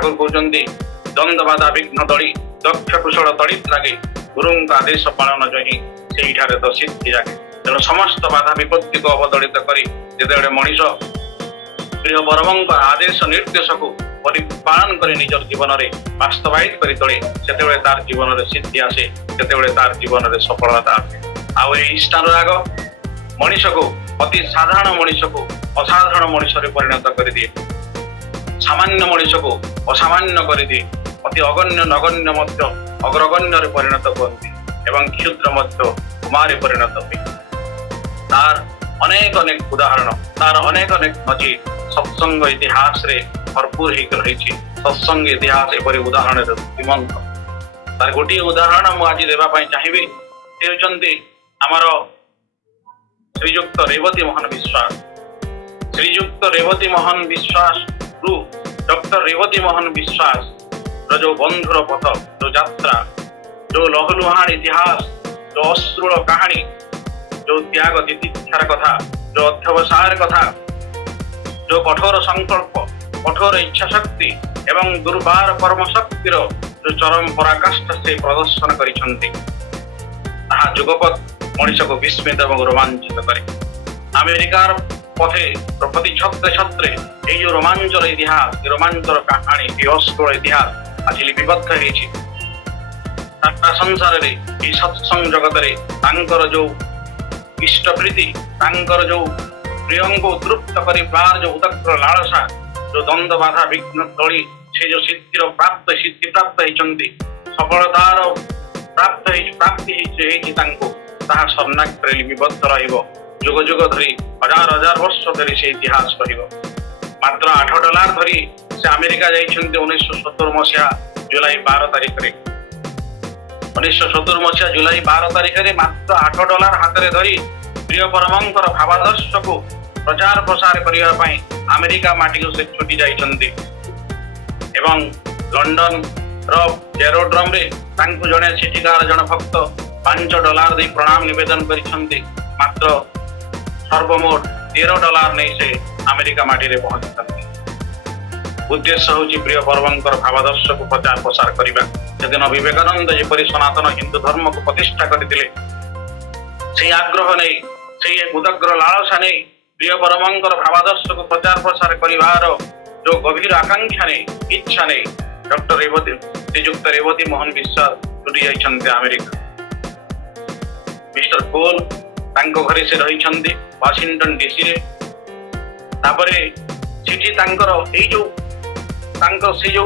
ठाकुर कहते द्वंद्व बाधा विघ्न दड़ी दक्ष कुशल तड़ित लगे गुरु आदेश पालन जही से तो सिद्धि जागे। तेणु समस्त बाधा विपत्ति को अवदलित करी जिते मनीष प्रिय परमंक आदेश निर्देश को परिपालन कर निजर जीवन में बास्तवायित कर तोले से तार जीवन में सिद्धि आसे से तार जीवन में सफलता आसे। आउ इष्टानुराग मनीष को अति साधारण मनीष को असाधारण मनीष परिणत कर दिए, सामान्य मनीष को असामान्य कर दिए, अति अगण्य नगण्य मध्य अग्रगण्य परिणत करती एवं क्षुद्र मध्य कुमार परिणत हुए। तार अनेक अनेक उदाहरण तार अनेक अनेक नजीर सत्संग इतिहास रे भरपूर होकर रही। सत्संग इतिहास एपरी उदाहरण श्रीमंत तार गोटे उदाहरण मुझे देवाई चाहिए से आमर श्रीजुक्त रेवती मोहन विश्वास। श्रीजुक्त रेवती मोहन विश्वास रु डॉक्टर रेवती मोहन विश्वास जो बंधुर पथ जो यात्रा जो लहलुहाण इतिहास जो अश्रुल कहानी जो त्याग तितिक्षार कथा जो अध्यवसायर कथा जो कठोर संकल्प कठोर इच्छा शक्ति एवं दुर्बार कर्म शक्तिर जो चरम पराकाष्ठा से प्रदर्शन करिसेंती ताहा जुगपथ मनीष को विस्मित और रोमांचित करे। अमेरिकार पथे प्रति छत्रे छत्रे ये रोमांचर इतिहास रोमांचर कहानी अश्रुल इतिहास आज लिपिबद्ध होइछि। सारा संसार रे सत्संग जगत रे तांकर जो इष्टप्रीति तांकर जो प्रियं को तृप्त कर जो उदग्र लालसा जो द्वंद्व बाधा विघ्न तली से जो सिद्धि प्राप्त होती सफलतार प्राप्ति शरणागत लिपिबद्ध रुग जुग धरी हजार हजार वर्ष धरी से इतिहास मात्र $8 धरी से अमेरिका जाइछन्ति 1970 मसीहा जुलाई 12 तारिख रे 1970 मसीहा जुलाई 12 तारिख रे मात्र $8 हाथ में धरी प्रिय परमंकर भावादर्श को प्रचार प्रसार करने अमेरिका माटी को से छुटी जाइछन्ति एवं लंडन एरोड्रम रे तांकु जने सेठिकार जन भक्त $5 दे प्रणाम निवेदन करिछन्ति मात्र सर्वमोट $13 नहीं से अमेरिका माटी रे पहुंचछन्ति। उद्देश्य हूँ प्रिय परमंकर भावादर्श को प्रचार प्रसार करने सेदिन विवेकानंद जपरी सनातन हिंदू धर्म को प्रतिष्ठा करते से आग्रह नहीं से उदग्र लालसा नहीं प्रिय परमंकर भावादर्श को प्रचार प्रसार करिवार जो गभीर आकांक्षा नहीं इच्छा नहीं डॉक्टर रेवती श्रीजुक्त रेवती मोहन विश्वास छुटी जाइछन्ति अमेरिका। मिस्टर कोल तांको घरे से रहिछन्ति वाशिंगटन डीसी रे तापरे सेठी तांकर एई जो तांको से जो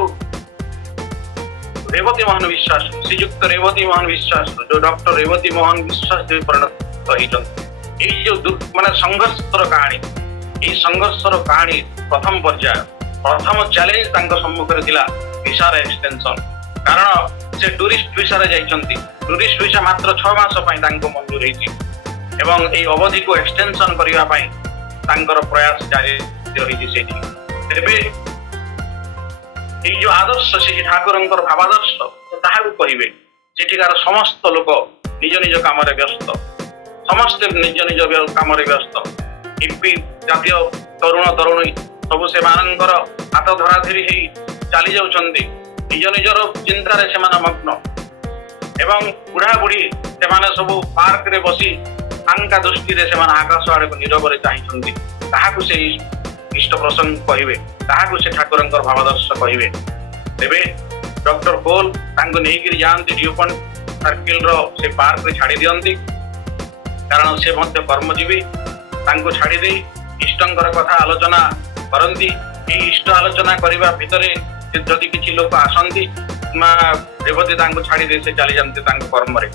रेवती मोहन विश्वास श्रीजुक्त रेवती मोहन विश्वास जो डॉक्टर रेवती मोहन विश्वास जो परिणत होइछन्ति ये जो माने संघर्षर कहानी ये संघर्षर कहानी प्रथम पर्याय प्रथम चैलेंज तांको सम्मुखरे थिला वीसार एक्सटेंशन कारण से टूरिस्ट वीसा रे जाइछन्ति टूरिस्ट वीसा मात्र 6 मास पई तांको मंजूर हेछि एवं ए अवधि को एक्सटेंशन करिवा पई तांकर प्रयास जारी रहिछि। सेठी तेबे जो आदर्श श्री ठाकुरंकर भावादर्श ताहाकु कहिबे सेठिकार समस्त लोक निज निज काम रे व्यस्त समस्ते निज निज काम रे व्यस्त इपी जातीय तरुण तरुणी सबु से मानकर हाथ धरा धरी चली जाउछन्ति निज निजर चिंता रे सेमान मग्न एवं बुढ़ा बुढ़ी सेमाने सबु पार्क रे बसी फांका दृष्टि रे सेमान आकाश आड़े को नीरव रे चाहिछन्ति ताहाकु से इष्ट प्रसंग कहिबे ताहाकु से ठाकुरंकर भावादर्श कहिबे। तेबे डॉक्टर कोल तांको नेगिरी जानती ड्यूपन सर्किल रो से पार्क रे छाड़ी दियंती कारण से मध्य कर्मजीवी तांको छाड़ी दे इष्टंकर कथा आलोचना करंती इष्ट आलोचना करबा भितरे जदि किछि लोक आसंती रेवती तांको छाड़ी दे से चली जानते तांको कर्म रे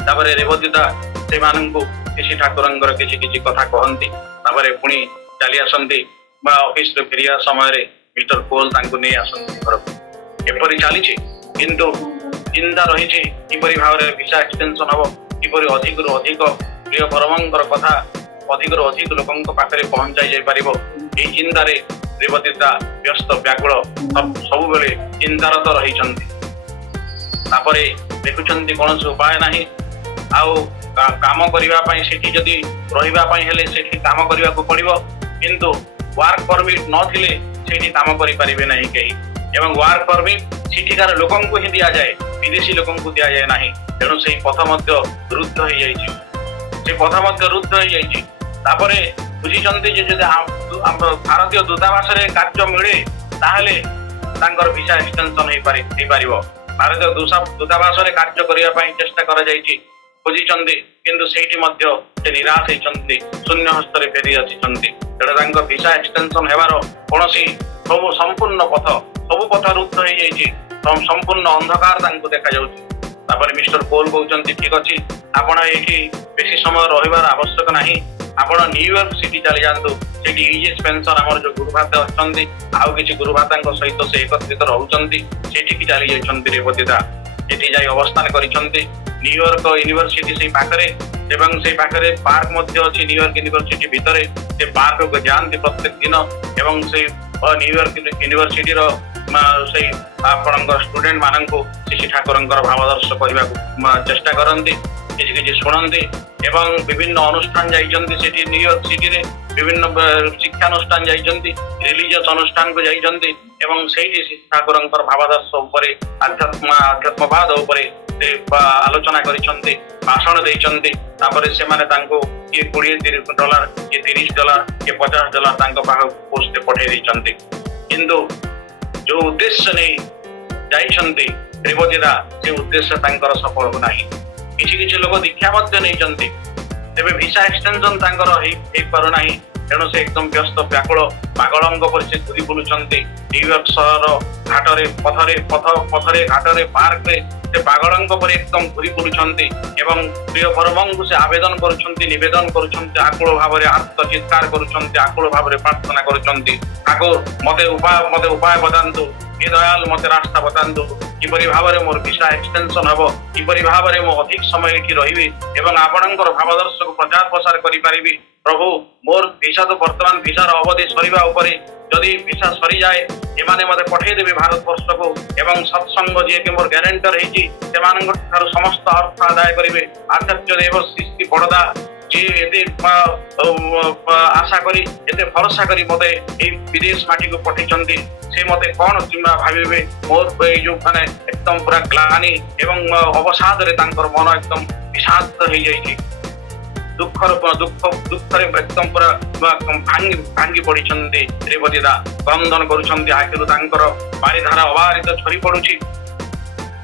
तापरे रेवती दा से मानंको किछि ठाकुरंकर किछि किछि कथा कहंती तापरे पुणी चली आसंती बा ऑफिस रे फेरिया समय रे मिस्टर कोल तांको नै आसंती घर एपरि चली छि किंतु चिंता रही छि किपरि भाव रे वीसा एक्सटेंशन हबो किपरि अधिक रु अधिक प्रिय परमंकर कथा अधिक रु अधिक लोकंक पाखरे पहुंचाई जाय परिबो एई चिंता रे रेवतीता व्यस्त व्याकुल सब बेले चिंतारत रहिछन्ति तापरे देखुछन्ति कोनोस उपाय नाही आउ काम करिवा पई सेठी जदी रहिबा पई हेले सेठी काम करिवा को पड़िबो किंतु वर्क परमिट न थिले सेठी काम करि परिबे नाही केही एवं वर्क परमिट सेठिकार लोकन को ही दिया जाए, विदेशी लोकन को दिया जाए नहीं। तेणु से पथ मध्य रुद्ध हो जाइए, से पथ मध्य रुद्ध हो जाइए। तापरे बुझिचंती जे जदि भारतीय दूतावास रे कार्य मिले ताहले तांकर वीसा एक्सटेंशन हे पारिबो। भारतीय दूतावास रे कार्य करिया पई चेष्टा करा जाइछि, खोजिचंती किंतु सेठी मध्य से निराश होइचंती, शून्य हस्त रे फेरी आछिचंती। तेणु तांकर वीसा एक्सटेंशन हेबार कोनोसी सब संपूर्ण पथ सब पथ रुद्ध हो जाइछि, संपूर्ण अंधकार तांको देखा जाउछि। तापर मिस्टर कोल कहउचंती ठीक अछि, आपण एठी बेसी समय रहिबार आवश्यक नाही, आपण न्यूयॉर्क सिटी चली जातु, सेठी ईएस पेंशन आमर जो गुरुभाता अछंती आउ किछि गुरुभातांक सहित से एकत्रित रहउचंती, सेठी की चली जाइछंती रेवतीदा। सेठी जाई अवस्थान करिछंती न्यूयॉर्क यूनिवर्सिटी से पाखरे, एवं से पाखरे पार्क मध्य अछि न्यूयॉर्क यूनिवर्सिटी भितरे। से पार्क को जानती प्रत्येक दिन एवं से न्यूयॉर्क यूनिवर्सिटी रो से आपणकर स्टूडेंट माननको श्री ठाकुरंकर भावदर्श करबा चेष्टा करंती, किछि किछि शुणंती एवं विभिन्न अनुष्ठान जाइछंती। सेठी न्यूयॉर्क सिटी रे विभिन्न शिक्षा अनुष्ठान जाइछंती, रिलीजियस अनुष्ठान को जाइछंती एवं सेठी श्री ठाकुरंकर भावदर्श उपरे आध्यात्मवाद उपरे से आलोचना करिछंती, भाषण देइछंती। तापरे से माने तांको ये $20 ये $30 ये $50 तांको पाख पोस्ट पठे देइछंती। किंतु जो उद्देश्य नहीं जाइछंती रेवतीदा, से उद्देश्य तांकर सफल हो नाही। किछि किछि लोक दीक्षा मध्य नहीं जंती, तेबे वीसा एक्सटेंशन तांकर हे पारो नाही। तेणु से एकदम व्यस्त व्याकुल पागलंग पर से घुरी बुलुचंती न्यूयॉर्क शहर घाटरे पथरे घाटरे पार्क रे से पागलंग पर एकदम घुरी बुलुचंती एवं प्रिय परमंग से आवेदन करुचंती, निवेदन करुचंती, आकुल भाव आर्त चित्कार करुचंती, आकुल भाव प्रार्थना करुचंती, ठाकुर मते उपाय बतांतु, हे दयाल मते रास्ता बतांतु, किपरि भाव में मोर वीसा एक्सटेंशन हबो, किपरि भाव में मो अधिक समय एठी रहिबी एवं आपणकर भावदर्श को प्रचार प्रसार करि पारिबी। प्रभु मोर वीसा तो वर्तमान वीसार अवधि सरीबा उपरे, जदि वीसा सरी जाए एमाने मते पठेई देबे भारत वर्ष को एवं सत्संग जे कि मोर ग्यारेंटर हेची सेमानक थारु समस्त अर्थ आदाय करिवे। आचार्य देव सृष्टि बड़दा जे एते आशा करी एते भरोसा करी मते ए विदेश माटी को पठेचंती, से मते कोन चिंता भाबिबे मोर ए जो माने एकदम पूरा ग्लानि एवं अवसाद रे तांकर मन एकदम विषाद हे जाईची। दुखरे एकदम पूरा भांगी पड़िछंती रेवतीदा, क्रंदन करुछंती, आखिरु तांकर बारिधारा अबारित झरी पडुछि।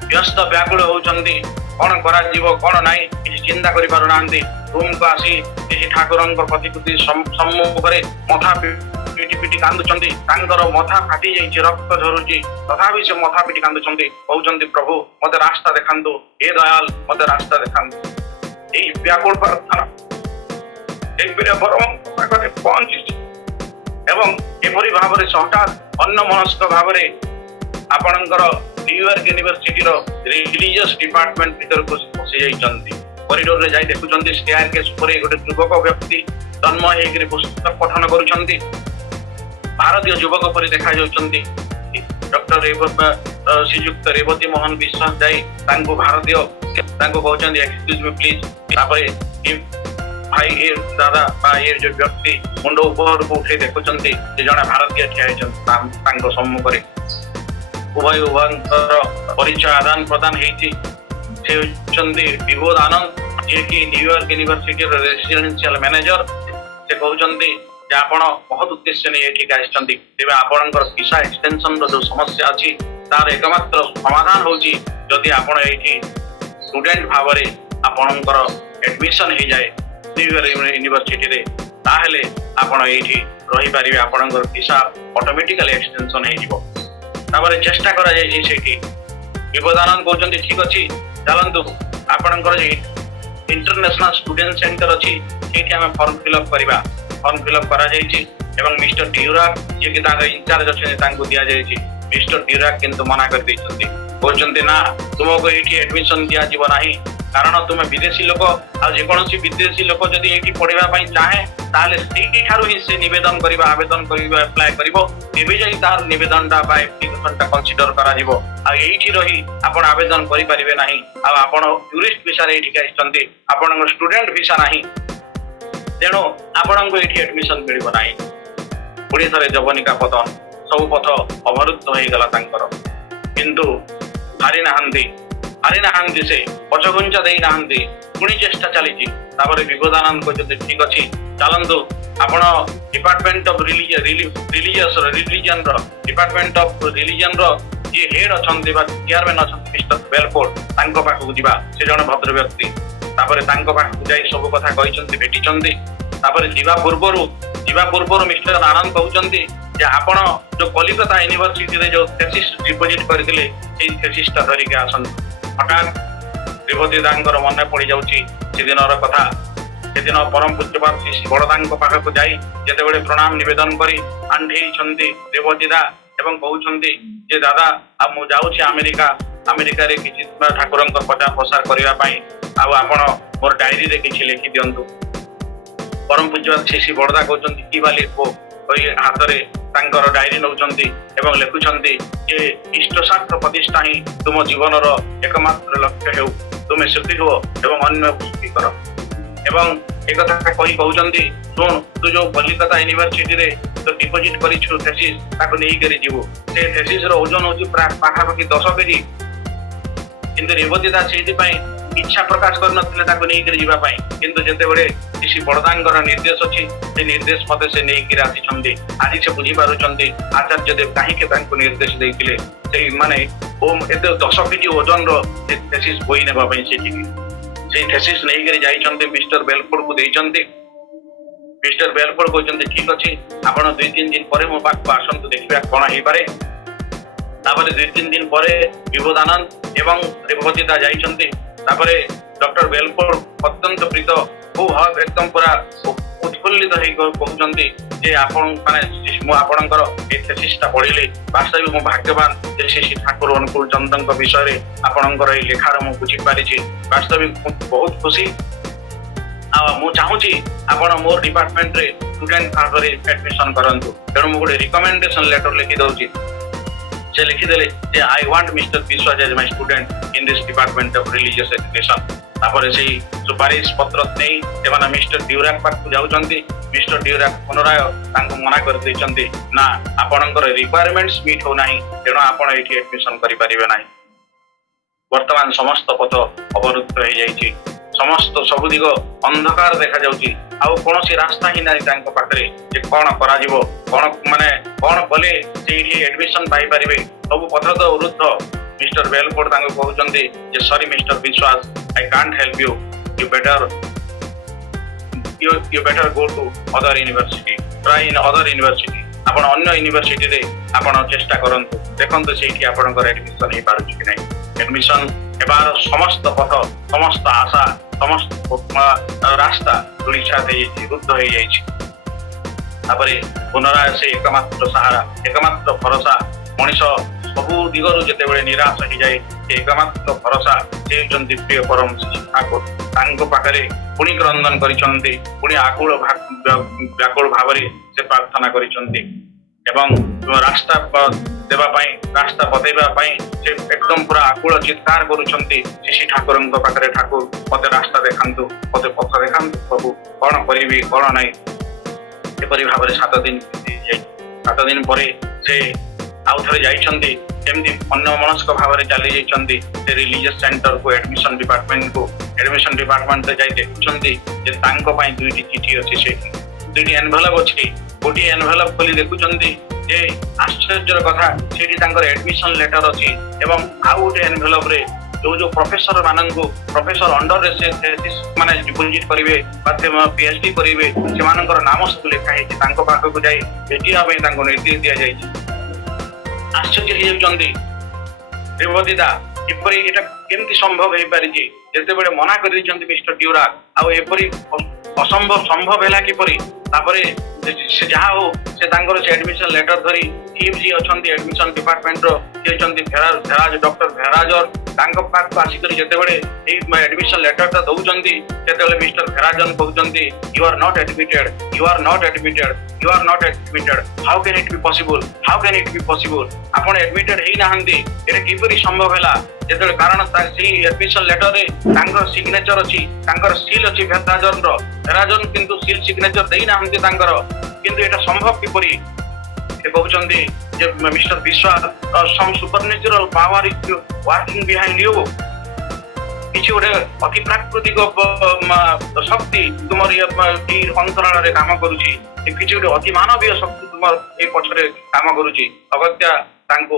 व्यस्त व्याकुल होउछंती, कोन करा जीव कोन नाही किछि चिंता करि पारु नांती। रूम को आसी किछि ठाकुरंकर प्रतिकृति सम्मुख रे मथा पिटी पिटी कांदुछंती, तांकर मथा फाटी जाइछि, रक्त झरुछि, तथापि से मथा पिटी कांदुछंती, कहउछंती प्रभु मते रास्ता देखांतु, हे दयाल मते रास्ता देखांतु। एई व्याकुल प्रार्थना एक बेर परम पाखरे पहुंची एवं एपरि भाव रे हठात अन्न मनस्क भाव रे आपणकर न्यूयॉर्क यूनिवर्सिटी रो रिलीजियस डिपार्टमेंट भीतर को पसी जाइछंती। कॉरिडोर रे जाई देखुछंती स्टेयर केस ऊपर गोटे युवक व्यक्ति जन्म हेकरी पुस्तक पठन करुछंती। भारतीय युवक पर देखा जाउछंती। डॉक्टर श्रीयुक्त रेवती मोहन विश्वास जाई तांको भारतीय तांको कहउछंती एक्सक्यूज मी प्लीज। तापरे भाई ए दादा बा ए जो व्यक्ति मुंड ऊपर को उठे देखुछंती जे जणा भारतीय ठिया हेछन तांको सम्मुख रे। उभयंकर परिचय आदान प्रदान हेछि। से होचंती विभोद आनंद जे कि न्यूयॉर्क यूनिवर्सिटी रो रेसिडेंशियल मैनेजर। से कहउछंती जे आपण बहुत उद्देश्य नै एठी आइछंती, तेबे आपणकर वीसा एक्सटेंशन रो जो समस्या अछि तार एकमात्र समाधान होछि जदि आपण एठी स्टूडेंट भाव रे आपणकर एडमिशन हे जाए न्यूयॉर्क यूनिवर्सिटी रे, ताहेले आपण एठी रहि पारिबे, आपणकर वीसा ऑटोमेटिकली एक्सटेंशन हे जिवो। तापर चेष्टा करा जाय सेठी। विपदानंद कहउछंती ठीक अछि चलंतु आपणकर जे इंटरनेशनल स्टूडेंट सेंटर अछि सेठी हम फॉर्म फिलअप करबा। फॉर्म फिलअप करा जायछि एवं मिस्टर ड्यूराक जे कि तार इंचार्ज अछि तांको दिया जायछि। मिस्टर ड्यूराक किंतु मना कर दैछंती, कहउछंती ना तुमको एठी एडमिशन दिया जिवो नाही, कारण तुम विदेशी लोक आ जे कोनोसी विदेशी लोक जदि एठी पढिबा पई चाहे ताले सेठी थारु ही से निवेदन करबा, आवेदन करबा, अप्लाई करबो, एबे जाई तार निवेदनटा बा एप्लिकेशनटा कंसीडर करा जिवो। आ एठी रही आपण आवेदन करि परिबे नाही। आ आपण टूरिस्ट वीसा रे एठी आइछंती, आपण स्टूडेंट वीसा नाही, तेणु आपण एठी एडमिशन मिलिबो नाही। पुणी थरे जवनिका पतन ସବୁ ପଥ ଅବରୁଦ୍ଧ ହେଇଗଲା ତାଙ୍କର। କିନ୍ତୁ ହାରି ନାହାନ୍ତି ସେ, ପଛଘୁଞ୍ଚା ଦେଇନାହାନ୍ତି, ପୁଣି ଚେଷ୍ଟା ଚାଲିଛି। ତାପରେ ବିପଦାନନ୍ଦ କହିଛନ୍ତି ଠିକ ଅଛି, ଚାଲନ୍ତୁ ଆପଣ ଡିପାର୍ଟମେଣ୍ଟ ଅଫ ଡିପାର୍ଟମେଣ୍ଟ ଅଫ ରିଲିଜିୟନର ଯିଏ ହେଡ୍ ଅଛନ୍ତି ବା ଚେୟାରମ୍ୟାନ୍ ଅଛନ୍ତି ମିଷ୍ଟର ବେଲଫୋର୍ଡ, ତାଙ୍କ ପାଖକୁ ଯିବା। ସେ ଜଣେ ଭଦ୍ର ବ୍ୟକ୍ତି। ତାପରେ ତାଙ୍କ ପାଖକୁ ଯାଇ ସବୁ କଥା କହିଛନ୍ତି, ଭେଟିଛନ୍ତି। ତାପରେ ଯିବା ପୂର୍ବରୁ ମିଷ୍ଟର ଆନନ୍ଦ କହୁଛନ୍ତି ଯେ ଆପଣ ଯୋଉ କଲିକତା ୟୁନିଭର୍ସିଟିରେ ଯୋଉ ଥେସିସ୍ ଡିପୋଜିଟ୍ କରିଥିଲେ ସେଇ ଥେସିସ୍ଟା ଧରିକି ଆସନ୍ତୁ। ହଠାତ୍ ରେବତୀ ଦାଙ୍କର ମନେ ପଡିଯାଉଛି ସେଦିନର କଥା। ସେଦିନ ପରମ ପୂଜ୍ୟପାଦ ଶ୍ରୀ ବଡ଼ଦାଙ୍କ ପାଖକୁ ଯାଇ ଯେତେବେଳେ ପ୍ରଣାମ ନିବେଦନ କରି ଆଣ୍ଠେଇଛନ୍ତି ରେବତୀ ଦା ଏବଂ କହୁଛନ୍ତି ଯେ ଦାଦା ଆଉ ମୁଁ ଯାଉଛି ଆମେରିକାରେ କିଛି ଠାକୁରଙ୍କ ପ୍ରଚାର ପ୍ରସାର କରିବା ପାଇଁ, ଆଉ ଆପଣ ମୋର ଡାଏରୀରେ କିଛି ଲେଖି ଦିଅନ୍ତୁ। ପରମ ପୂଜ୍ୟପାଦ ଶ୍ରୀ ବଡ଼ଦା କହୁଛନ୍ତି କି ବା ଲେଖୋ କହି ହାତରେ ତାଙ୍କର ଡାଏରୀ ନେଉଛନ୍ତି ଏବଂ ଲେଖୁଛନ୍ତି ଯେ ଇଷ୍ଟ ସ୍ୱାର୍ଥ ପ୍ରତିଷ୍ଠା ହିଁ ତୁମ ଜୀବନର ଏକମାତ୍ର ଲକ୍ଷ୍ୟ ହେଉ, ତୁମେ ସୁଖୀ ହୁଅ ଏବଂ ଅନ୍ୟକୁ ସୁଖୀ କର। ଏବଂ ଏକଥା କହୁଛନ୍ତି ଶୁଣ, ତୁ ଯୋଉ କଲିକତା ୟୁନିଭର୍ସିଟିରେ ତୁ ଡିପୋଜିଟ୍ କରିଛୁ ଥେସିସ୍, ତାକୁ ନେଇକରି ଯିବୁ। ସେ ଥେସିସ୍ର ଓଜନ ହେଉଛି ପ୍ରାୟ ପାଖାପାଖି 10 କେଜି। କିନ୍ତୁ ରେବତୀ ଦା ସେଇଥିପାଇଁ ଇଚ୍ଛା ପ୍ରକାଶ କରିନଥିଲେ ତାକୁ ନେଇକରି ଯିବା ପାଇଁ। କିନ୍ତୁ ଯେତେବେଳେ ଶ୍ରୀ ବଡ଼ଦାଙ୍କର ନିର୍ଦ୍ଦେଶ ଅଛି, ସେ ନିର୍ଦ୍ଦେଶ ମତେ ସେ ନେଇକରି ଆସିଛନ୍ତି। ଆଜି ସେ ବୁଝିପାରୁଛନ୍ତି ଆଚାର୍ଯ୍ୟ ଦେବ କାହିଁକି ତାଙ୍କୁ ନିର୍ଦ୍ଦେଶ ଦେଇଥିଲେ ସେଇ ମାନେ ଏତେ 10 କେଜି ଓଜନର ଥେସିସ୍ ବୋହି ନେବା ପାଇଁ। ସେଇ ଥେସିସ୍ ନେଇକରି ଯାଇଛନ୍ତି, ମିଷ୍ଟର ବେଲଫୋର୍ଡକୁ ଦେଇଛନ୍ତି। ମିଷ୍ଟର ବେଲଫୋର୍ଡ କହିଛନ୍ତି ଠିକ ଅଛି, ଆପଣ 2-3 ଦିନ ପରେ ମୋ ପାଖକୁ ଆସନ୍ତୁ, ଦେଖିବା କଣ ହେଇପାରେ। ତାପରେ 2-3 ଦିନ ପରେ ବିପଦାନନ୍ଦ ଏବଂ ରେବତୀ ଦା ଯାଇଛନ୍ତି। ତାପରେ ଡକ୍ଟର ବେଲଫୋର୍ଡ ଅତ୍ୟନ୍ତ ପ୍ରୀତ ଏକଦମ ପୁରା ଉତ୍ଫୁଲ୍ଲିତ ହେଇ କହୁଛନ୍ତି ଯେ ମୁଁ ଆପଣଙ୍କର ଏ ଥେସିସ୍ଟା ପଢିଲି, ବାସ୍ତବିକ ମୁଁ ଭାଗ୍ୟବାନ ଯେ ଶ୍ରୀ ଶ୍ରୀ ଠାକୁର ଅନୁକୂଳ ଚନ୍ଦ୍ରଙ୍କ ବିଷୟରେ ଆପଣଙ୍କର ଏଇ ଲେଖାର ମୁଁ ବୁଝିପାରିଛି। ବାସ୍ତବିକ ମୁଁ ବହୁତ ଖୁସି। ଆଉ ମୁଁ ଚାହୁଁଛି ଆପଣ ମୋର ଡିପାର୍ଟମେଣ୍ଟରେ ଷ୍ଟୁଡେଣ୍ଟ ଭାବରେ ଆଡମିସନ କରନ୍ତୁ। ତେଣୁ ମୁଁ ଗୋଟେ ରିକମେଣ୍ଡେସନ ଲେଟର ଲେଖି ଦଉଛି। ସେ ଲେଖିଦେଲେ ଯେ ଆଇ ୱାଣ୍ଟ ମିଷ୍ଟର ବିଶ୍ୱାସ age my student in this department of religious education. ତାପରେ ସେଇ ସୁପାରିଶ ପତ୍ର ନେଇ ସେମାନେ ମିଷ୍ଟର ଡ୍ୟୁରାକ୍ ପାଖକୁ ଯାଉଛନ୍ତି। ମିଷ୍ଟର ଡ୍ୟୁରାକ୍ ପୁନରାୟ ତାଙ୍କୁ ମନା କରିଦେଇଛନ୍ତି, ନା ଆପଣଙ୍କର ରିକ୍ୱାରମେଣ୍ଟସ୍ ମିଟ୍ ହଉନାହିଁ, ତେଣୁ ଆପଣ ଏଇଠି ଆଡମିସନ କରିପାରିବେ ନାହିଁ। ବର୍ତ୍ତମାନ ସମସ୍ତ ପଥ ଅବରୁଦ୍ଧ ହେଇଯାଇଛି, ସବୁ ଦିଗ ଅନ୍ଧକାର ଦେଖାଯାଉଛି। ଆଉ କୌଣସି ରାସ୍ତା ହିଁ ନାହିଁ ତାଙ୍କ ପାଖରେ ଯେ କଣ କରାଯିବ, କଣ କଲେ ସେଇଠି ଆଡମିସନ ପାଇପାରିବେ। ସବୁ ପଥ ତ ଅବରୁଦ୍ଧ। ମିଷ୍ଟର ବେଲଫୋର୍ଡ ତାଙ୍କୁ କହୁଛନ୍ତି ଯେ ସରି ମିଷ୍ଟର ବିଶ୍ୱାସ, I can't help you. You better go to other university. Try in other university. ଆପଣ ଅନ୍ୟ ୟୁନିଭର୍ସିଟିରେ ଆପଣ ଚେଷ୍ଟା କରନ୍ତୁ, ଦେଖନ୍ତୁ ସେଇଠି ଆପଣଙ୍କର ଆଡମିସନ ହେଇପାରୁଛି କି ନାହିଁ। ଆଡମିସନ ହେବାର ସମସ୍ତ ପଥ, ସମସ୍ତ ଆଶା, ସମସ୍ତ ରାସ୍ତା ଧୂଳିସାତ୍ ହେଇଯାଇଛି, ରୁଦ୍ଧ ହେଇଯାଇଛି। ତାପରେ ପୁନରାୟ ସେ ଏକମାତ୍ର ସାହାରା, ଏକମାତ୍ର ଭରସା ମଣିଷ ସବୁ ଦିଗରୁ ଯେତେବେଳେ ନିରାଶ ହେଇଯାଏ, ସେ ଏକମାତ୍ର ଭରସା ସେ ହେଉଛନ୍ତି ପ୍ରିୟ ପରମ ଶ୍ରୀ ଠାକୁର। ତାଙ୍କ ପାଖରେ ପୁଣି କ୍ରନ୍ଦନ କରିଛନ୍ତି, ପୁଣି ବ୍ୟାକୁଳ ଭାବରେ ସେ ପ୍ରାର୍ଥନା କରିଛନ୍ତି ଏବଂ ରାସ୍ତା ଦେବା ପାଇଁ, ରାସ୍ତା ବତେଇବା ପାଇଁ ସେ ଏକଦମ ପୁରା ଆକୁଳ ଚିତ୍କାର କରୁଛନ୍ତି ଶ୍ରୀ ଠାକୁରଙ୍କ ପାଖରେ। ଠାକୁର ମତେ ରାସ୍ତା ଦେଖାନ୍ତୁ, ମତେ ପଥ ଦେଖାନ୍ତୁ ପ୍ରଭୁ, କଣ କରିବି କଣ ନାହିଁ। ଏପରି ଭାବରେ 7 ଦିନ ଯାଇ 7 ଦିନ ପରେ ସେ ଆଉ ଥରେ ଯାଇଛନ୍ତି। ଯେମିତି ଅନ୍ୟମନସ୍କ ଭାବରେ ଚାଲି ଯାଇଛନ୍ତି ସେ ରିଲିଜିୟସ୍ ସେଣ୍ଟରକୁ, ଆଡମିସନ ଡିପାର୍ଟମେଣ୍ଟରେ ଯାଇ ଦେଖୁଛନ୍ତି ଯେ ତାଙ୍କ ପାଇଁ 2ଟି ଚିଠି ଅଛି। ସେଇଠି 2ଟି ଏନଭେଲପ ଅଛି। ଗୋଟିଏ ଏନଭେଲପ ଖୋଲି ଦେଖୁଛନ୍ତି ଯେ ଆଶ୍ଚର୍ଯ୍ୟର କଥା, ସେଇଠି ତାଙ୍କର ଆଡମିସନ ଲେଟର ଅଛି ଏବଂ ଆଉ ଗୋଟେ ଏନଭେଲପରେ ଯୋଉ ପ୍ରଫେସର ଅଣ୍ଡରରେ ସେ ମାନେ ଡିପୋଜିଟ୍ କରିବେ ବା PhD କରିବେ ସେମାନଙ୍କର ନାମ ସବୁ ଲେଖା ହେଇଛି। ତାଙ୍କ ପାଖକୁ ଯାଇ ଭେଟିବା ପାଇଁ ତାଙ୍କୁ ନିର୍ଦ୍ଦେଶ ଦିଆଯାଇଛି। ଆଶ୍ଚର୍ଯ୍ୟ ହେଇଯାଉଛନ୍ତି ରେବତୀ ଦା, ଏପରି ଏଇଟା କେମିତି ସମ୍ଭବ ହେଇପାରିଛି? ଯେତେବେଳେ ମନା କରିଦେଇଛନ୍ତି ମିଷ୍ଟର ଡ୍ୟୁରାକ୍, ଆଉ ଏପରି ଅସମ୍ଭବ ସମ୍ଭବ ହେଲା କିପରି? ତାପରେ ସେ ଯାହା ହଉ ସେ ତାଙ୍କର ସେ ଆଡମିସନ ଲେଟର ଧରି ଚିଫ୍ ଯିଏ ଅଛନ୍ତି ଆଡମିସନ ଡିପାର୍ଟମେଣ୍ଟର, ସେ ହେଉଛନ୍ତି ଡକ୍ଟର ଭେରାଜର, ତାଙ୍କ ପାଖକୁ ଆସିକରି ଯେତେବେଳେ ଏଇ ଆଡମିସନ ଲେଟରଟା ଦଉଛନ୍ତି, ସେତେବେଳେ ମିଷ୍ଟର ଭେରାଜନ କହୁଛନ୍ତି you are not admitted, how can it be possible, ଆପଣ ଆଡମିଟେଡ୍ ହେଇନାହାନ୍ତି, ଏଟା କିପରି ସମ୍ଭବ ହେଲା? ଯେତେବେଳେ କାରଣ ସେଇ ଆଡମିସନ ଲେଟରରେ ତାଙ୍କର ସିଗ୍ନେଚର ଅଛି, ତାଙ୍କର ସିଲ୍ ଅଛି ଭେରାଜନ କିନ୍ତୁ ସିଲ୍ ସିଗ୍ନେଚର ଦେଇନାହାନ୍ତି ତାଙ୍କର। କିନ୍ତୁ ଏଟା ସମ୍ଭବ କିପରି? ସେ କହୁଛନ୍ତି ଯେ mister Biswas some supernatural power is working behind you. କିଛି ଗୋଟେ ଅତି ପ୍ରାକୃତିକ ଶକ୍ତି ତୁମର ଏଇ ଅନ୍ତରାଳରେ କାମ କରୁଛି, କିଛି ଗୋଟେ ଅତି ମାନବୀୟ ଶକ୍ତି ତୁମର ଏଇ ପଛରେ କାମ କରୁଛି। ଅଗତ୍ୟା ତାଙ୍କୁ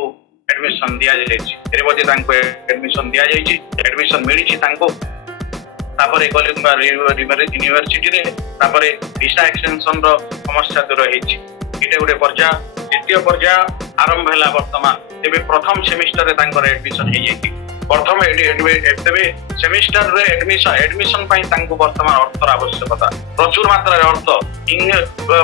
ଆଡମିସନ ଦିଆଯାଇଛି, ରେବତୀ ତାଙ୍କୁ ଆଡମିସନ ଦିଆଯାଇଛି, ଆଡମିସନ ମିଳିଛି ତାଙ୍କୁ। ତାପରେ ଗଲେ ୟୁନିଭର୍ସିଟିରେ, ତାପରେ ଭିସା ଏକ୍ସଟେନସନ ର ସମସ୍ୟା ଦୂର ହେଇଛି। ଏଇଟା ଗୋଟେ ପର୍ଯ୍ୟାୟ। ଦ୍ୱିତୀୟ ପର୍ଯ୍ୟାୟ ଆରମ୍ଭ ହେଲା ବର୍ତ୍ତମାନ। ଏବେ ପ୍ରଥମ ସେମିଷ୍ଟରରେ ତାଙ୍କର ଆଡମିସନ ହେଇଯାଇଛି। ପ୍ରଥମ ତେବେ ସେମିଷ୍ଟରରେ ଆଡମିସନ ପାଇଁ ତାଙ୍କୁ ବର୍ତ୍ତମାନ ଅର୍ଥର ଆବଶ୍ୟକତା, ପ୍ରଚୁର ମାତ୍ରାରେ ଅର୍ଥ।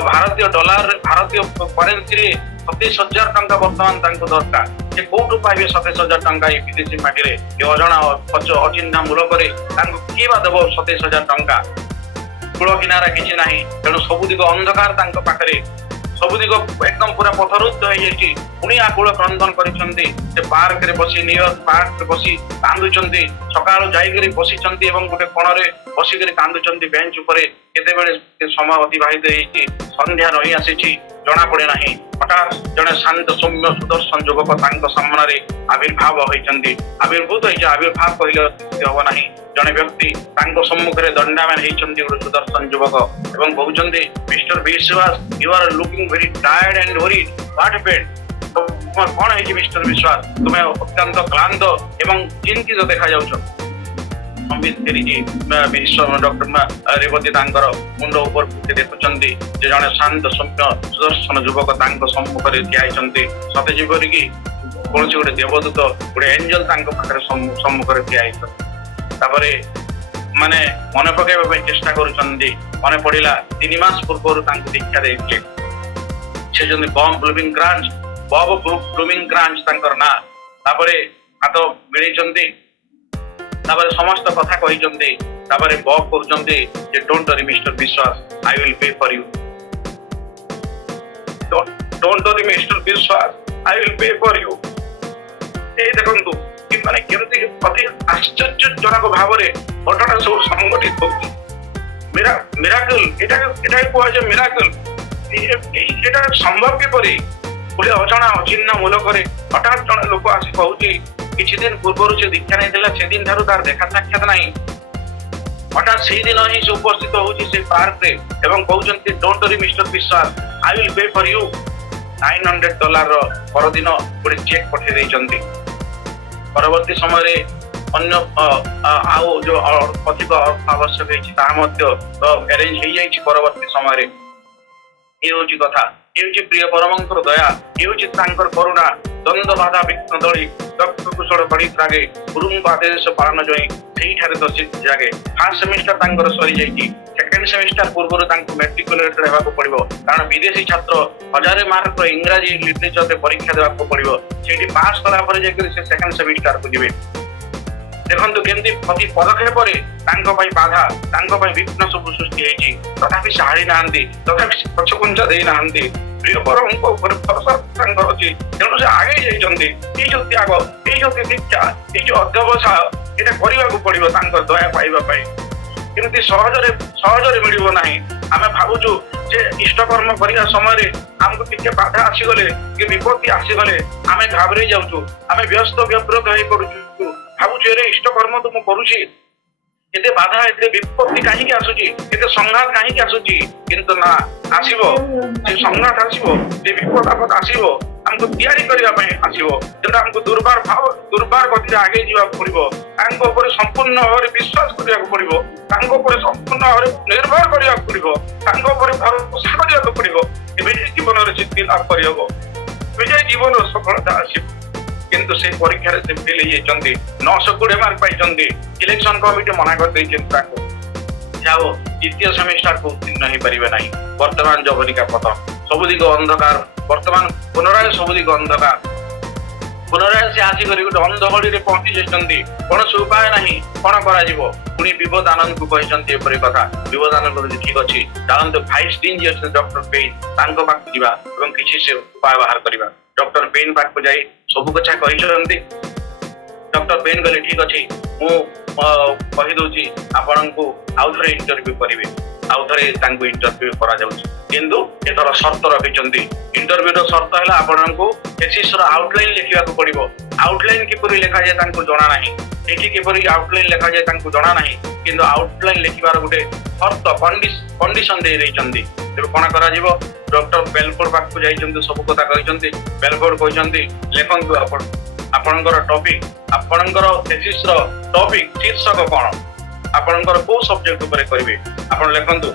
ଭାରତୀୟ ଡଲାର, ଭାରତୀୟ କରେନ୍ସିରେ 27,000 ଟଙ୍କା ବର୍ତ୍ତମାନ ତାଙ୍କୁ ଦରକାର। ସେ କୋଉଠୁ ପାଇବେ 27,000 ଟଙ୍କା ଏଇ ବିଦେଶୀ ମାଟିରେ? ଏ ଅଜଣା ଅଚିହ୍ନା ମୂଲକରେ ତାଙ୍କୁ କିଏ ବା ଦେବ 27,000 ଟଙ୍କା? କୂଳ କିନାରା କିଛି ନାହିଁ, ତେଣୁ ସବୁ ଦିଗ ଅନ୍ଧକାର ତାଙ୍କ ପାଖରେ, ସବୁ ଦିଗ ଏକଦମ ପୁରା ପଥରୁଦ୍ଧ ହେଇଯାଇଛି। ପୁଣି ଆକୁଳ କ୍ରନ୍ଦନ କରିଛନ୍ତି। ସେ ପାର୍କରେ ବସି, ନ୍ୟୁୟର୍କ ପାର୍କରେ ବସି କାନ୍ଦୁଛନ୍ତି। ସକାଳୁ ଯାଇକରି ବସିଛନ୍ତି ଏବଂ ଗୋଟେ କୋଣରେ ବସିକରି କାନ୍ଦୁଛନ୍ତି ବେଞ୍ଚ ଉପରେ। କେତେବେଳେ ସମୟ ଅତିବାହିତ ହେଇଛି, ସନ୍ଧ୍ୟା ରହି ଆସିଛି, ଜଣା ପଡେ ନାହିଁ। ହଠାତ୍ ଜଣେ ଶାନ୍ତ ସୌମ୍ୟ ସୁଦର୍ଶନ ଯୁବକ ତାଙ୍କ ସାମ୍ନାରେ ଆବିର୍ଭାବ ହୋଇଛନ୍ତି। ଆବିର୍ଭୂତ ହେଇଛି, ଆବିର୍ଭାବ କହିଲେ ହବ ନାହିଁ। ଜଣେ ବ୍ୟକ୍ତି ତାଙ୍କ ସମ୍ମୁଖରେ ଦଣ୍ଡାୟମାନ ହେଇଛନ୍ତି, ଗୋଟେ ସୁଦର୍ଶନ ଯୁବକ, ଏବଂ କହୁଛନ୍ତି mister Biswas, you are looking very tired and worried, what happened? କଣ ହେଇଛି ମିଷ୍ଟର ବିଶ୍ୱାସ? ତୁମେ ଅତ୍ୟନ୍ତ କ୍ଳାନ୍ତ ଏବଂ ଚିନ୍ତିତ ଦେଖାଯାଉଛ। ଡକ୍ଟର ରେବତୀ ତାଙ୍କର ମୁଣ୍ଡ ଉପରକୁ ଦେଖୁଛନ୍ତି ଯେ ଜଣେ ଶାନ୍ତ ସୌମ୍ୟ ସୁଦର୍ଶନ ଯୁବକ ତାଙ୍କ ସମ୍ମୁଖରେ ଠିଆ ହେଇଛନ୍ତି। ସତେ ଯେପରିକି କୌଣସି ଗୋଟେ ଦେବଦୂତ, ଗୋଟେ ଏଞ୍ଜେଲ ତାଙ୍କ ପାଖରେ ସମ୍ମୁଖରେ ଠିଆ ହେଇଛନ୍ତି। ତାପରେ ମାନେ ମନେ ପକାଇବା ପାଇଁ ଚେଷ୍ଟା କରୁଛନ୍ତି। ମନେ ପଡିଲା 3 ମାସ ପୂର୍ବରୁ ତାଙ୍କୁ ଦୀକ୍ଷା ଦେଇଥିଲେ। ସେ ଯେମିତି ବବ୍ ବ୍ଲୁମିଂଗ୍ରାଞ୍ଚ ତାଙ୍କର ନାଁ। ତାପରେ ହାତ ମିଳେଇଛନ୍ତି, ତାପରେ ସମସ୍ତ କଥା କହିଛନ୍ତି। ତାପରେ ବବ୍ କରୁଛନ୍ତି ଯେ don't worry mister Biswas, I will pay for you. Don't worry mister Biswas, I will pay for you. ଏଇ ଦେଖନ୍ତୁ ମାନେ କେମିତି ଅତି ଆଶ୍ଚର୍ଯ୍ୟଜନକ ଭାବରେ ଘଟଣା ସବୁ ସଂଘଟିତ ହଉଛି। ମିରାକଲ, ଏଟା କୁହାଯାଏ ମିରାକଲ। ଏଟା ସମ୍ଭବ କିପରି? ଗୋଟେ ଅଜଣା ଅଚିହ୍ନା ମୂଲକରେ ହଠାତ୍ ଜଣେ ଲୋକ ଆସି କହୁଛି, କିଛି ଦିନ ପୂର୍ବରୁ ସେ ଦୀକ୍ଷା ନେଇଥିଲା, ସେଦିନ ଠାରୁ ତାର ଦେଖା ସାକ୍ଷାତ ନାହିଁ। ହଠାତ୍ ସେଇଦିନ ହିଁ ସେ ଉପସ୍ଥିତ ହଉଛି ସେ ପାର୍କରେ ଏବଂ କହୁଛନ୍ତି don't worry mister Biswas, I will pay for you. $900 ପରଦିନ ଗୋଟେ ଚେକ୍ ପଠେଇ ଦେଇଛନ୍ତି। ପରବର୍ତ୍ତୀ ସମୟରେ ଅନ୍ୟ ଆଉ ଯୋଉ ଅଧିକ ଆବଶ୍ୟକ ହେଇଛି ତାହା ମଧ୍ୟ ଆରେଞ୍ଜ ହେଇଯାଇଛି ପରବର୍ତ୍ତୀ ସମୟରେ। ଏ ହଉଛି କଥା, ଏ ହଉଛି ପ୍ରିୟ ପରମଙ୍କର ଦୟା, ଏ ହଉଛି ତାଙ୍କର କରୁଣା। ଦ୍ୱନ୍ଦ୍ୱ ବାଧା ବିଘ୍ନ ଦଳି, ଦକ୍ଷ କୁଶଳ ତଡ଼ିତ୍ ରାଗେ, ଗୁରୁଙ୍କ ଆଦେଶ ପାଳନ ଜଇଁ ସେଇଠାରେ ତ ସିଦ୍ଧି ଜାଗେ। ଫାର୍ଷ୍ଟ ସେମିଷ୍ଟର ତାଙ୍କର ସରିଯାଇଛି। ସେକେଣ୍ଡ ସେମିଷ୍ଟର ପୂର୍ବରୁ ତାଙ୍କୁ ମେଟ୍ରିକୁଲେଟେଡ୍ ହେବାକୁ ପଡିବ, କାରଣ ବିଦେଶୀ ଛାତ୍ର 1000 ମାର୍କର ଇଂରାଜୀ ଲିଟରେଚରରେ ପରୀକ୍ଷା ଦେବାକୁ ପଡିବ। ସେଇଠି ପାସ୍ କଲା ପରେ ଯାଇକରି ସେ ସେକେଣ୍ଡ ସେମିଷ୍ଟରକୁ ଯିବେ। ଦେଖନ୍ତୁ କେମିତି ପ୍ରତି ପଦକ୍ଷେପରେ ତାଙ୍କ ପାଇଁ ବାଧା, ତାଙ୍କ ପାଇଁ ବିଘ୍ନ ସବୁ ସୃଷ୍ଟି ହେଇଛି। ତଥାପି ସେ ହାରି ନାହାନ୍ତି, ତଥାପି ସେ ପଛଘୁଞ୍ଚା ଦେଇନାହାନ୍ତି। ପ୍ରିୟ ପରମଙ୍କ ଉପରେ ଭରସା ତାଙ୍କର ଅଛି, ତେଣୁ ସେ ଆଗେଇ ଯାଇଛନ୍ତି। ଏଇ ଯୋଉ ତ୍ୟାଗ, ଏଇ ଯୋଉ ଦୀକ୍ଷା, ଏଇ ଯୋଉ ଅଧ୍ୟବସାୟ, ଏଇଟା କରିବାକୁ ପଡିବ ତାଙ୍କର ଦୟା ପାଇବା ପାଇଁ। ଏମିତି ସହଜରେ ମିଳିବ ନାହିଁ। ଆମେ ଭାବୁଛୁ ଯେ ଇଷ୍ଟକର୍ମ କରିବା ସମୟରେ ଆମକୁ ଟିକେ ବାଧା ଆସିଗଲେ, ଟିକେ ବିପତ୍ତି ଆସିଗଲେ ଆମେ ଘାବରେଇ ଯାଉଛୁ, ଆମେ ବ୍ୟସ୍ତ ବ୍ୟଗ୍ରତ ହେଇ ପଡୁଛୁ। ଭାବୁଛୁ ଏରେ ଇଷ୍ଟକର୍ମ ତ ମୁଁ କରୁଛି, ଏତେ ବାଧା, ଏତେ ବିପତ୍ତି କାହିଁକି ଆସୁଛି, ଏତେ ସଂଘାତ କାହିଁକି ଆସୁଛି? କିନ୍ତୁ ନା, ଆସିବ ସେ ସଂଘାତ, ଆସିବ ସେ ବିପଦ ଆପଦ ଆସିବ, ଆମକୁ ତିଆରି କରିବା ପାଇଁ ଆସିବ। ତେଣୁ ଆମକୁ ଦୁର୍ବାର ଗତିରେ ଆଗେଇ ଯିବାକୁ ପଡିବ। ତାଙ୍କ ଉପରେ ସମ୍ପୂର୍ଣ୍ଣ ଭାବରେ ବିଶ୍ୱାସ କରିବାକୁ ପଡିବ, ତାଙ୍କ ଉପରେ ସମ୍ପୂର୍ଣ୍ଣ ଭାବରେ ନିର୍ଭର କରିବାକୁ ପଡିବ, ତାଙ୍କ ଉପରେ ଭରସା କରିବାକୁ ପଡିବ। ଏବେ ଜୀବନରେ ସିଦ୍ଧି ଲାଭ କରିହବ, ଏବେ ଜୀବନର ସଫଳତା ଆସିବ। କିନ୍ତୁ ସେ ପରୀକ୍ଷାରେ ସେ ଫେଲ୍ ହେଇଯାଇଛନ୍ତି, 920 ମାର୍କ ପାଇଛନ୍ତି। ଇଲେକ୍ସନ କମିଟି ମନା କରିଦେଇଛନ୍ତି ତାଙ୍କୁ, ଯାଉ ଦ୍ୱିତୀୟ ସେମିଷ୍ଟରକୁ ଉତ୍ତୀର୍ଣ୍ଣ ହେଇପାରିବେ ନାହିଁ। ବର୍ତ୍ତମାନ ଜବନିକା ପଥ, ସବୁ ଦିଗ ଅନ୍ଧକାର। ବର୍ତ୍ତମାନ ପୁନରାୟ ସବୁ ଦିଗ ଅନ୍ଧକାର। ପୁନରାୟ ସେ ଆସିକରି ଗୋଟେ ଅନ୍ଧଗଳିରେ ପହଞ୍ଚି ଯାଇଛନ୍ତି। କୌଣସି ଉପାୟ ନାହିଁ, କଣ କରାଯିବ? ପୁଣି ବିବୋଧ ଆନନ୍ଦକୁ କହିଛନ୍ତି ଏପରି କଥା। ବିବୋଧ ଆନନ୍ଦ କହୁଛି ଠିକ ଅଛି, ଚାଲନ୍ତୁ ଭାଇସ୍ ଡିନ୍ ଯିଏ ଅଛନ୍ତି ଡକ୍ଟର ପେନ୍, ତାଙ୍କ ପାଖକୁ ଯିବା ଏବଂ କିଛି ସେ ଉପାୟ ବାହାର କରିବା। ଡକ୍ଟର ପେନ୍ ପାଖକୁ ଯାଇ ସବୁ କଥା କହିଛନ୍ତି। ଡକ୍ଟର ପେନ୍ କହିଲେ ଠିକ ଅଛି, ମୁଁ କହିଦଉଛି ଆପଣଙ୍କୁ ଆଉ ଥରେ ଇଣ୍ଟରଭ୍ୟୁ କରିବେ। ଆଉ ଥରେ ତାଙ୍କୁ ଇଣ୍ଟରଭ୍ୟୁ କରାଯାଉଛି। किंतु एथर शर्त रखिछन्ती इंटरव्यू रो शर्त है आपनको थेसिस रो आउटलाइन लिखिबा को पड़िबो आउटलाइन किपरि लिखा जाय तांको जणा नाही एठी किपरि आउटलाइन लिखा जाय तांको जणा नाही किंतु आउटलाइन लिखिबार गुटे शर्त कंडीशन दे दैछन्ती तेबे कोन करा जीवो डॉक्टर बेलफोर्ड पाखु जाइछन्ती सब कथा कहिछन्ती बेलफोर्ड कहिछन्ती लेखन्तु आपणकर टॉपिक आपणकर थेसिस रो टॉपिक शीर्षक कोन आपणकर को सब्जेक्ट ऊपर करिवे आपण लेखन्तु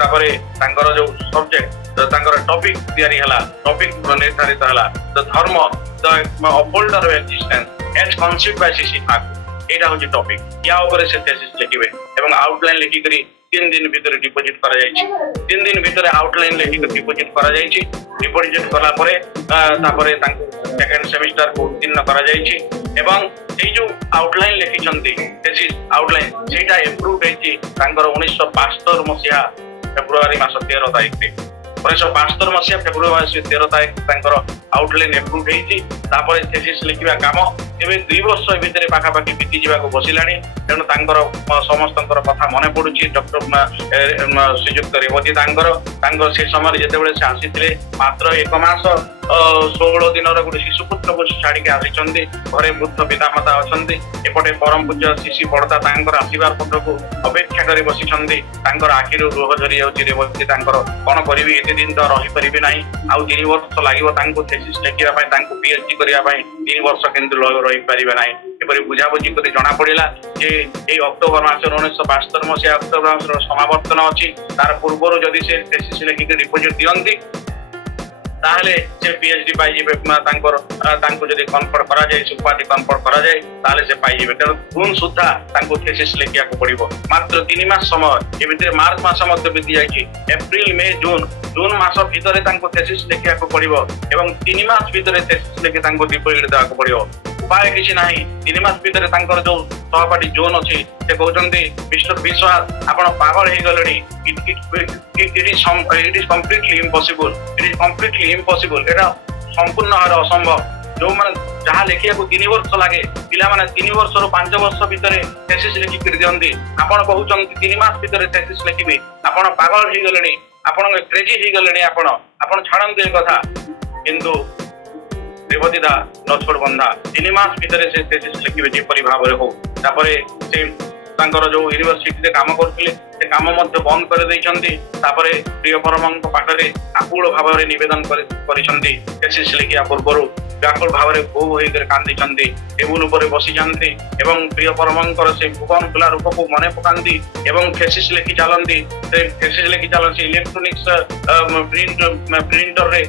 तापरे तांकर जो सब्जेक्ट तांकर टॉपिक तयारी हला टॉपिक निर्धारित हला the dharma the upholder of existence as conceived by Shri Shri Thakur एटा होची टॉपिक या ऊपर से थेसिस लिखिबे एवं आउटलाइन लिखि करी 3 दिन भीतर डिपॉजिट करा जायछि 3 दिन भीतर आउटलाइन लिखि करी डिपॉजिट करा जायछि डिपॉजिट करला परे तापरे तांको सेकंड सेमेस्टर को उत्तीर्ण करा जायछि एवं ए जो आउटलाइन लिखिछन्ती थेसिस आउटलाइन सेटा अप्रूव हेछि तांकर 1972 मसिया फेब्रुआरी मास 13 तारिख रे 1972 मसिया फेब्रुआरी मास 13 तारिख तांकर आउटलाइन अप्रूव हेछि तापरे थेसिस लिखिबा काम एबे 2 वर्ष भितर पाखा पाखी बीती जीवा को बसिलाणी तेणु तांकर समस्तंकर कथा मने पडुछि डॉक्टर श्रीजुक्त रेवती तांकर से समय जेतेबेले से आसीथिले मात्र 1 मास 16 दिन गोटे शिशुपुत्र को छाड़ी के आसी घरे वृद्ध पितामाता अच्छा एपटे परम पूज्य शिशि पड़ता आशीर्वाद पत्र को अपेक्षा कर बसी आखिर लुह झरी जाऊँगी कौन करी एत दिन तो रहीपर ना आउ 3 वर्ष लगे थेसिस लिखा पीएचडी करने 3 वर्ष किंतु रहीपर ना एपरी बुझाबुझी कर जना पड़ा जे ये अक्टोबर मास 1972 मसीहा अक्टोबर मास समावर्तन अच्छी तार पूर्व जदि से थेसिस लिखिक डिपोजिट दियंती ताहले से पीएचडी पाई जिबे तांको जदि कन्फर्म करा जाय उपाधि कन्फर्म करा जाय ताहले से पाई जिबे तेणु जून सुद्धा तांको थेसिस लिखिया को पड़िबो मात्र 3 मास समय ए भितर मार्च मास मध्ये बीती जायछि एप्रिल मे जून मास भितर तांको थेसिस लिखिया को पड़िबो एवं 3 मास भितर थेसिस लिखि तांको डिपोजिट देवा को पड़िबो उपाय किसी नाही 3 मास भितर तांकर जो सहपाठी जोन अछि से कहउचंती मिस्टर विश्वास आपण पागल हे गलणी इट इज कंप्लीटली इम्पॉसिबल एटा संपूर्ण भाव असंभव जो माने जहाँ लिखिया को 3 वर्ष लगे पिला माने 3 वर्ष रो 5 वर्ष भितर थेसिस लिखि कर दियंती आपण कहउचंती 3 मास भितर थेसिस लिखिबे आपण पागल हे गलणी आपण क्रेजी हे गलणी आपण छाड़ंती कथा किंतु रेवती दा न छोड़ बंधा 3 मास भितर से थेसिस लिखिबे जेपरि भाव रे हो तापरे से तांकर जो यूनिवर्सिटी काम करथिले से काम मध्य बंद कर दैछंती तापरे प्रिय परमंक पाखरे आकुल भाव रे निवेदन करिसंती थेसिस लिखिया पूर्वरु व्याकुल भाव रे भो होई कर कांदिसंती टेबुल ऊपर बसी जांती एवं प्रिय परमंकर से भुवन खुला रूप को मने पकांती एवं थेसिस लिखि चलंती से थेसिस लिखि चलंती इलेक्ट्रॉनिक्स प्रिंटर रे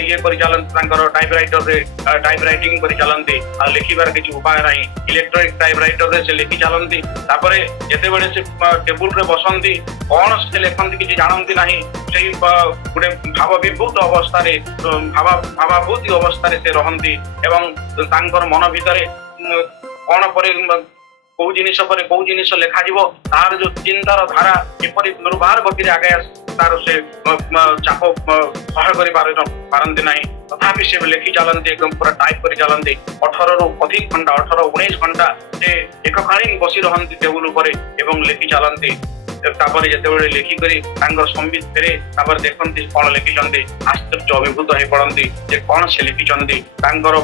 ये करि चलंती तांकर टाइपराइटर रे टाइप राइटिंग करि चलंती आ लिखिबार किछु उपाय नाही इलेक्ट्रॉनिक टाइपराइटर रे से लिखि चलंती तापरे जेते बेले से टेबुल रे बसंती कोन से लेखंती किछि जानंती नाही सेही गुडे भाव विभूत अवस्था रे भावाभूति अवस्था रे से रहंती एवं तांकर मन भितरे कोन परे कौ जिनिस लेखा जीवो तार जो चिंतार धारा किपरि निर्भर गति आगे तार से चाप सह करि पारंती नाही तथापि से लिखि चलंती एकदम पूरा टाइप करि चलंती 18 रु अधिक घंटा 18-19 घंटा से एककालीन बसी रहंती टेबुल ऊपर एवं लिखि चलंती तापर जेतेबेले लिखि करी तांकर संबित फेरे तापर देखंती कोन लिखिचंती आश्चर्य अभिभूत हे पड़ंती जे कोन से लिखिचंती तांकर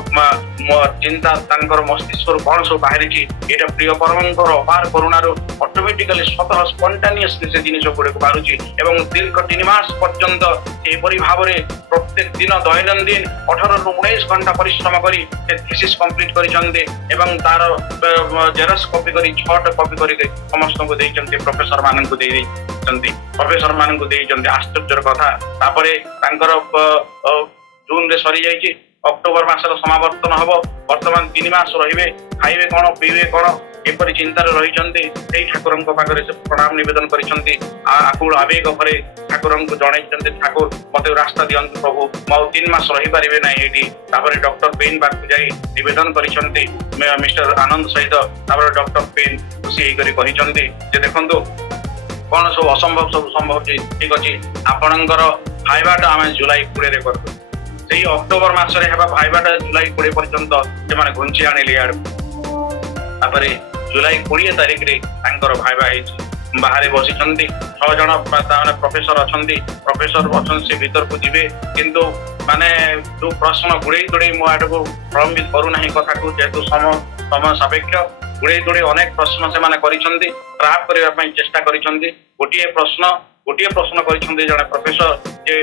चिंता तांकर मस्तिष्क रु कोन सब बाहरिची एटा प्रिय परमंकर अपार करुणारो ऑटोमेटिकली स्वतः स्पॉन्टेनियसली से जिनिस गुडे को बारुची एवं दीर्घ 3 मास पर्यंत एपरि भावरे प्रत्येक दिन दैनंदिन 18 रु 19 घंटा परिश्रम करी थीसिस कंप्लीट करिचंती एवं तार जेरक्स कॉपी करी 6 कॉपी करी समस्त को देइचंती प्रोफेसर मान प्रोफेसर मान आश्चर्य कथा तापरे तांकर जून रे सरी जाइछि अक्टोबर मासर समावर्तन हबो वर्तमान 3 मास रहिबे खाइबे कोन पीबे कोन एपरि चिंता रहिचंती सेही ठाकुरंक पाखरे से प्रणाम निवेदन करिसंती आकुल आवेग भरे ठाकुरंक जणाइचंती ठाकुर मते रास्ता दियंतु प्रभु मौ 3 मास रहि परिबे नै एठी तापरे डॉक्टर पेन बाकु जाई निवेदन करिसंती मिस्टर आनंद सहित तापरे डॉक्टर पेन खुशी करी कहिसंती जे देखंतु कौन सब असंभव सब संभव ठीक अच्छे आपणकर भाइबाटा आम जुलाई 20 रे करबे सेही अक्टोबर मासरे हेबा भाइबाटा जुलाई 20 पर्यंत से माने घुंची आनिले यार तापरे जुलाई 20 तारिख रे तांकर भाइबा हेछि बाहर बसी 6 जन प्रोफेसर अच्छा प्रोफेसर अच्छा से भीतर को जी किंतु माने जो प्रश्न गुड़े गुड़े मो आड़ को प्रलम्बित करूना कथा को जेहेतु समय सापेक्ष गुड़े गुड़े अनेक प्रश्न से ट्राप करने चेष्टा कर गोटे प्रश्न कर जड़े प्रोफेसर जे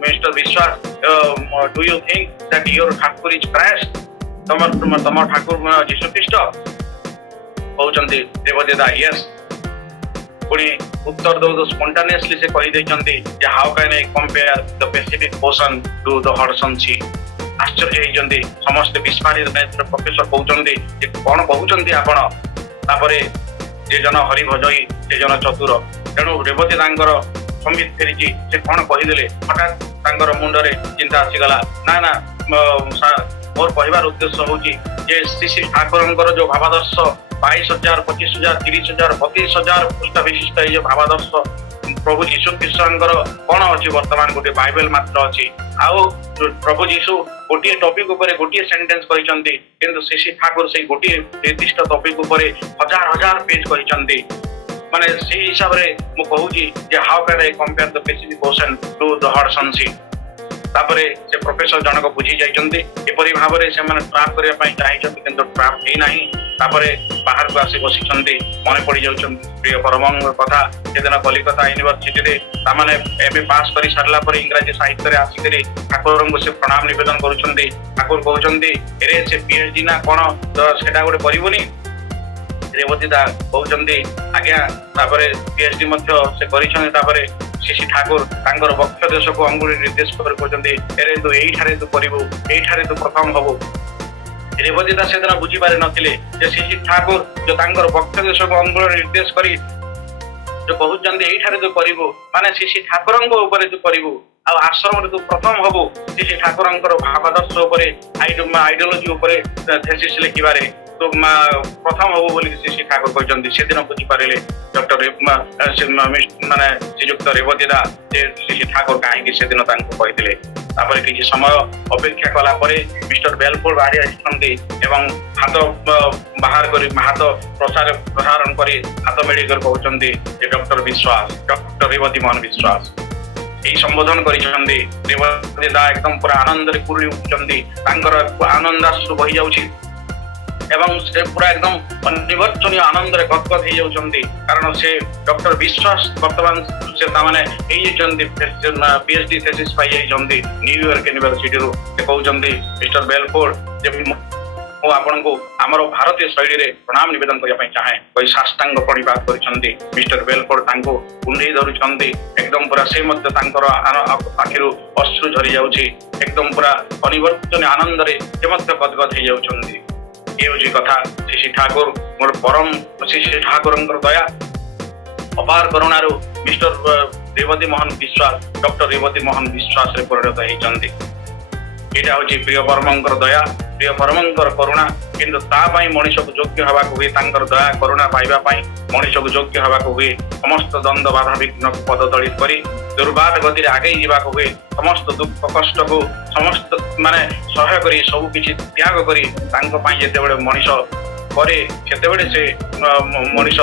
मिस्टर विश्वास do you think that your Thakur is Christ तम ठाकुर जीशु ख्रीस्ट कहते देवदेदा यस पुणी उत्तर दो स्पॉन्टेनियसली से कही how can I compare the Pacific Ocean to the Hudson sea आश्चर्य होती समस्त विस्फारित प्रोफेसर कहते कौन कहते आपण जे जन हरि भजई से जन चतुर तेणु रेवती संबित फेरी से कौन कहीदे हठात मुंडे चिंता आसीगला ना मोर कहबार उद्देश्य हूँ श्री श्री ठाकुर जो भावादर्श 22,000 25,000 30,000 32,000 पृष्ठ विशिष्ट ये भावादर्श प्रभु जीशु ख्रीष्ट कौन अच्छी वर्तमान गोटे बाइबल मात्र अच्छी आउ प्रभु जीशु गोटे टॉपिक ऊपर गोटे सेंटेंस कहते किंतु श्री श्री ठाकुर से गोटे निर्दिष्ट टॉपिक ऊपर हजार हजार पेज कहते माने से हिसाब रे मु कहूची जे how can I compare the Pacific Ocean to the Hudson sea तापरे से प्रोफेसर जनक बुझी जाइछन्ती एपरि भाबरे से माने ट्रैप करिया पई चाहिछन्ती किंतु ट्रैप हे नाही तापरे बाहर को आसी बसिछन्ती मने पड़ी जाउछन्ती प्रिय परमंग कथा सेदिन कलिकता यूनिवर्सिटी रे तामाने एमए पास करि सारला पर इंग्रजी साहित्य रे आसी करी ठाकुर को से प्रणाम निवेदन करूछन्ती ठाकुर कहउछन्ती एरे से पीएचडी ना कोन तो सेटा गोटे परिबोनी रेवती दा कहउछन्ती आज्ञा तापरे पीएचडी मध्य से करिछन्ती तापरे श्री श्री ठाकुर तांकर वक्ष देश को अंगुली निर्देश कर कहते एरे तू एठारे तू करिवु एठारे तू प्रथम हबु रेवती दास सेदिन बुझी पारे नथिले जे श्री श्री ठाकुर जो तांकर वक्ष देश को अंगुली निर्देश करी जो कहउछन्ती एठारे तू करिवु माने श्री श्री ठाकुरंग ऊपर तू करिवु आ आश्रम रे तू प्रथम हबु श्री श्री ठाकुरंकर भावादर्श ऊपर आइडियोलॉजी ऊपर थेसिस लिखिबारे तो प्रथम हबो बोली श्री श्री ठाकुर कहते से दिन बुझी पारे डॉक्टर माने श्रीयुक्त रेवती दा श्री श्री ठाकुर कहीं से दिन कहते किसी समय अपेक्षा कला मिस्टर बेलपुर बाहरी आसी हाथ बाहर कर हाथ प्रसारण कर हाथ मेड़ी कर कहते डॉक्टर विश्वास डॉक्टर रेवती मोहन विश्वास यही संबोधन करेवती दा एकदम पूरा आनंद पूरी उठुंट आनंदाश्रु बही जाऊँगी एवं से पूरा एकदम निर्वचनीय आनंद रे गदगद हो जाउछन्ती कारण से डॉक्टर विश्वास वर्तमान से तामाने पीएचडी थीसिस पाई जाइछन्ती न्यूयॉर्क यूनिवर्सिटी रो से कहउछन्ती मिस्टर बेलफोर्ड जे मो आपन को हमर भारतीय शैली रे प्रणाम निवेदन करिया पई चाहे कोई साष्टांग प्रणिपात करिछन्ती मिस्टर बेलफोर्ड तांको कुंडई धरुछन्ती एकदम पूरा से मध्य तांकर आखिरु अश्रु झरी जाउछि एकदम पूरा अनिवर्तनीय आनंद रे से मध्य गदगद हो जाउछन्ती ये कथा श्री श्री ठाकुर मोर परम श्री श्री ठाकुर दया अपार करुणार मिस्टर रेवती मोहन विश्वास डॉक्टर रेवती मोहन विश्वास रे परिणत होती यहाँ हूँ प्रिय परमंकर दया प्रिय परमंकर करुणा किंतु तापाई मनीष को योग्य हवा हुए दया करुणा पाइबापी मनीष को योग्य हवा हुए समस्त द्वंद बाधा विघ्न को पददलित कर दुर्बाध गति आगे जावाक हुए समस्त दुख कष्ट को समस्त माने सहाय करी सब किसी त्याग करी जिते मनीष करे से मनीष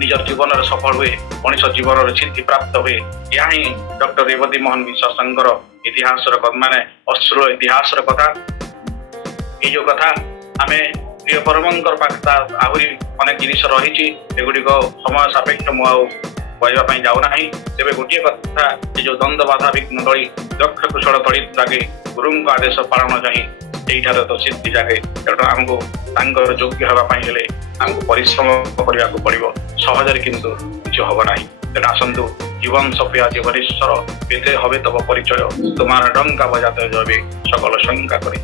निज जीवन सफल हुए मनीष जीवन सिद्धि प्राप्त हुए यह ही डॉक्टर रेवती मोहन विश्वास इतिहास माने अश्रु इतिहास कथा ये जो कथा आम प्रिय परमंकर पाखे आहरी अनेक जिनिस रही एगुड़िक समय सापेक्ष मुझे जाऊना तेज गोटे कथा ये जो द्वंद्व बाधा विघ्न दड़ी दक्ष कुशल तड़ित लगे गुरु आदेश पालन चाहे यही तो सिद्धि जागे तेणु आमको योग्य हाँपाई आमको परिश्रम करने को पड़ो सहजरे किंतु किसी हम ना तेना आसतु जीवन सफिया जीवनेश्वर केते हवे तब परिचय तुम्हारा डंका बजाते जबे सकल शंका कर